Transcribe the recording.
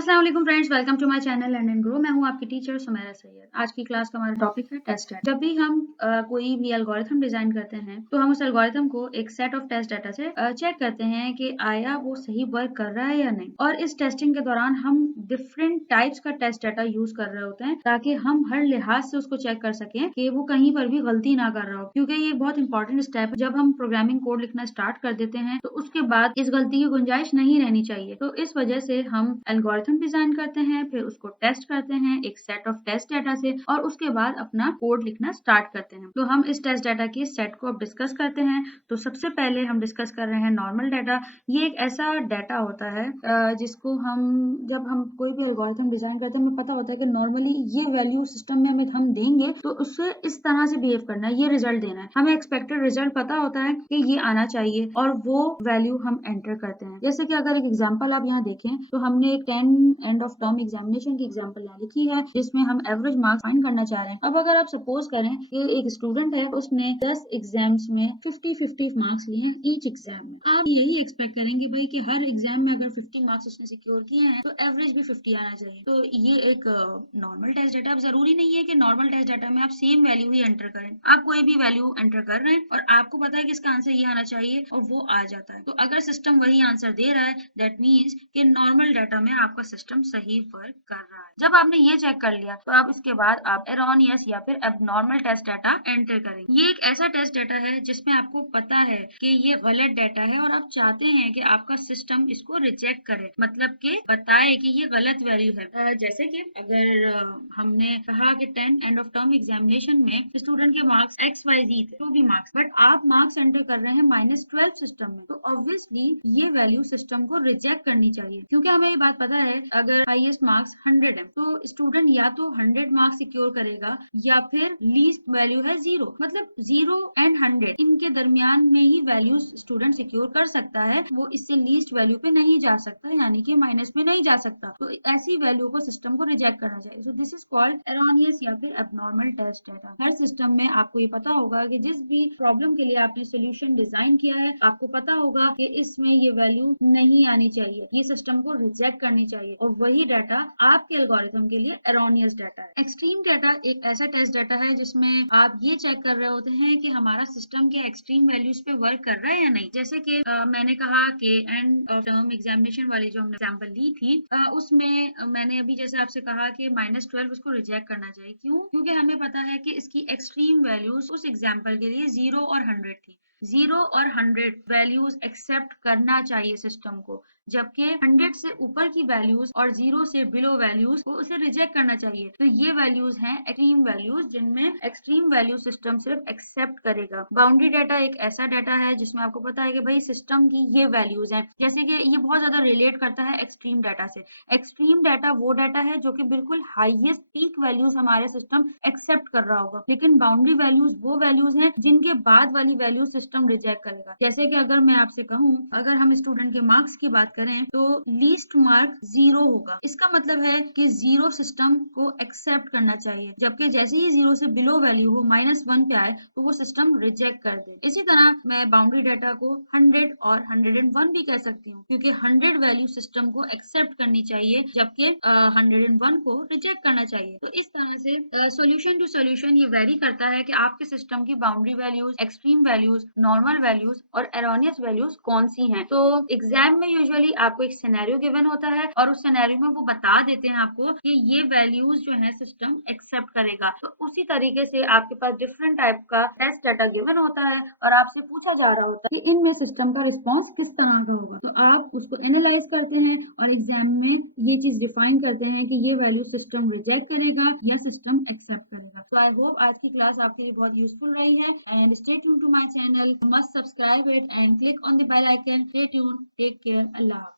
अस्सलाम वालेकुम friends, welcome to my channel learn and grow. मैं हूं आपकी टीचर सुमेरा सैयद। आज की क्लास का हमारा टॉपिक है टेस्ट डाटा। जब भी हम कोई भी एल्गोरिथम डिजाइन करते हैं तो हम उस एल्गोरिथम को एक सेट ऑफ टेस्ट डाटा से चेक करते हैं कि आया वो सही वर्क कर रहा है या नहीं। और इस टेस्टिंग के दौरान हम डिफरेंट टाइप्स का टेस्ट डाटा यूज कर रहे होते हैं ताकि हम हर लिहाज से उसको चेक कर सकें कि वो कहीं पर भी गलती ना कर रहा हो, क्योंकि ये बहुत इंपॉर्टेंट स्टेप है। जब हम प्रोग्रामिंग कोड लिखना स्टार्ट कर देते हैं तो उसके बाद इस गलती की गुंजाइश नहीं रहनी चाहिए। तो इस वजह से हम एल्गोरिथम डिजाइन करते हैं, फिर उसको टेस्ट करते हैं एक सेट ऑफ टेस्ट डाटा से, और उसके बाद अपना कोड लिखना स्टार्ट करते हैं। तो हम इस टेस्ट डाटा के सेट को अब डिस्कस करते हैं। तो सबसे पहले हम डिस्कस कर रहे हैं नॉर्मल डाटा। ये एक ऐसा डाटा होता है जिसको जब हम कोई भी एल्गोरिथम डिजाइन करते हैं, हमें पता होता है कि नॉर्मली ये वैल्यू सिस्टम में हमें हम देंगे तो उससे इस तरह से बिहेव करना है, ये रिजल्ट देना है। हमें एक्सपेक्टेड रिजल्ट पता होता है कि ये आना चाहिए और वो वैल्यू हम एंटर करते हैं। जैसे कि अगर एक एग्जांपल आप यहाँ देखें तो हमने एक 10 एंड ऑफ टर्म एग्जामिनेशन की एग्जांपल यहाँ लिखी है जिसमें हम एवरेज मार्क्स फाइंड करना चाह रहे हैं। अब अगर आप सपोज करें कि एक स्टूडेंट है, उसने 10 एग्जाम्स में 50-50 मार्क्स लिए हैं ईच एग्जाम में। आप यही एक्सपेक्ट करेंगे भाई कि हर एग्जाम में अगर 50 मार्क्स उसने सिक्योर किए हैं तो एवरेज भी 50 आना चाहिए। तो ये एक नॉर्मल टेस्ट डाटा। अब जरूरी नहीं है कि नॉर्मल टेस्ट डाटा में आप सेम वैल्यू ही एंटर करें। आप कोई भी वैल्यू एंटर कर रहे हैं और आपको पता है कि इसका आंसर ये आना चाहिए और वो आ जाता है। तो अगर सिस्टम वही आंसर दे रहा है, दैट मीन्स कि नॉर्मल डाटा में आपका सिस्टम सही वर्क कर रहा है। जब आपने ये चेक कर लिया तो अब इसके बाद आप एरोनियस या फिर एबनॉर्मल टेस्ट डाटा एंटर करेंगे। ये एक ऐसा टेस्ट डाटा है जिसमें आपको पता है कि ये गलत डाटा है और आप चाहते हैं कि आपका सिस्टम इसको रिजेक्ट करे, मतलब कि बताए कि ये गलत वैल्यू है। जैसे कि अगर हमने कहा कि 10 एंड ऑफ टर्म एग्जामिनेशन में स्टूडेंट के मार्क्स XYZ थे, जो भी मार्क्स, बट आप मार्क्स एंटर कर रहे हैं -12 सिस्टम में, तो ऑब्वियसली ये वैल्यू सिस्टम को रिजेक्ट करनी चाहिए, क्योंकि हमें ये बात पता है अगर हाईएस्ट मार्क्स 100 है तो स्टूडेंट या तो 100 मार्क्स सिक्योर करेगा या फिर लीस्ट वैल्यू है 0, मतलब 0 एंड 100 इनके दरमियान में ही वैल्यू स्टूडेंट सिक्योर कर सकता है। वो इससे लीस्ट वैल्यू पे नहीं जा सकता, यानी कि माइनस में नहीं जा सकता। तो ऐसी वैल्यू को सिस्टम को रिजेक्ट करना चाहिए। So this is called erroneous या फिर एबनॉर्मल टेस्ट डाटा। हर सिस्टम में आपको ये पता होगा कि जिस भी प्रॉब्लम के लिए आपने सोल्यूशन डिजाइन किया है, आपको पता होगा कि इसमें ये वैल्यू नहीं आनी चाहिए, ये सिस्टम को रिजेक्ट करनी चाहिए, और वही डाटा आपके एल्गोरिथम के लिए एरोनियस डाटा है। एक्सट्रीम डाटा एक ऐसा टेस्ट डाटा है जिसमें आप ये चेक कर रहे होते हैं कि हमारा सिस्टम क्या एक्सट्रीम वैल्यूज पे वर्क कर रहा है या नहीं। जैसे कि मैंने कहा कि एंड ऑफ टर्म एग्जामिनेशन वाली जो हमने एग्जाम्पल ली थी, उसमें मैंने अभी जैसे आपसे कहा कि -12 उसको रिजेक्ट करना चाहिए। क्यों? क्योंकि हमें पता है कि इसकी एक्सट्रीम वैल्यूज उस एग्जाम्पल के लिए 0 और 100 थी। 0 और 100 वैल्यूज एक्सेप्ट करना चाहिए सिस्टम को, जबकि 100 से ऊपर की वैल्यूज और 0 से बिलो वैल्यूज को उसे रिजेक्ट करना चाहिए। तो ये वैल्यूज हैं एक्सट्रीम वैल्यूज, जिनमें एक्सट्रीम वैल्यू सिस्टम सिर्फ एक्सेप्ट करेगा। बाउंड्री डाटा एक ऐसा डाटा है जिसमें आपको पता है कि भाई सिस्टम की ये वैल्यूज हैं। जैसे कि ये बहुत ज्यादा रिलेट करता है एक्सट्रीम डाटा से। एक्सट्रीम डाटा वो डाटा है जो कि बिल्कुल हाईएस्ट पीक वैल्यूज हमारे सिस्टम एक्सेप्ट कर रहा होगा, लेकिन बाउंड्री वैल्यूज वो वैल्यूज हैं जिनके बाद वाली वैल्यू सिस्टम रिजेक्ट करेगा। जैसे कि अगर मैं आपसे कहूं, अगर हम स्टूडेंट के मार्क्स की बात करें तो लीस्ट मार्क 0 होगा। इसका मतलब है कि 0 सिस्टम को एक्सेप्ट करना चाहिए, जबकि जैसे ही 0 से बिलो वैल्यू हो -1 पे आए तो वो सिस्टम रिजेक्ट कर दे। इसी तरह मैं बाउंड्री डाटा को 100 और 101 भी कह सकती हूँ, क्योंकि 100 वैल्यू सिस्टम को एक्सेप्ट करनी चाहिए जबकि 101 को रिजेक्ट करना चाहिए। तो इस तरह से सोल्यूशन टू सोल्यूशन ये वेरी करता है कि आपके सिस्टम की boundary values, extreme values, normal values और एरोनियस वैल्यूज कौन सी हैं। तो एग्जाम में यूजुअली आपको एक सिनेरियो गिवन होता है और उस सिनेरियो में वो बता देते हैं आपको कि ये वैल्यूज जो है सिस्टम एक्सेप्ट करेगा। तो उसी तरीके से आपके पास डिफरेंट टाइप का टेस्ट डाटा गिवन होता है और आपसे पूछा जा रहा होता है कि इनमें सिस्टम का रिस्पॉन्स किस तरह का होगा। तो आप उसको एनालाइज करते हैं और एग्जाम में ये चीज डिफाइन करते हैं कि ये वैल्यू सिस्टम रिजेक्ट करेगा या सिस्टम एक्सेप्ट करेगा। तो आई होप आज की क्लास आपके लिए बहुत यूजफुल रही है, and stay tune to my channel, must subscribe it and click on the bell icon. Stay tuned. Take care. Allah Hafiz.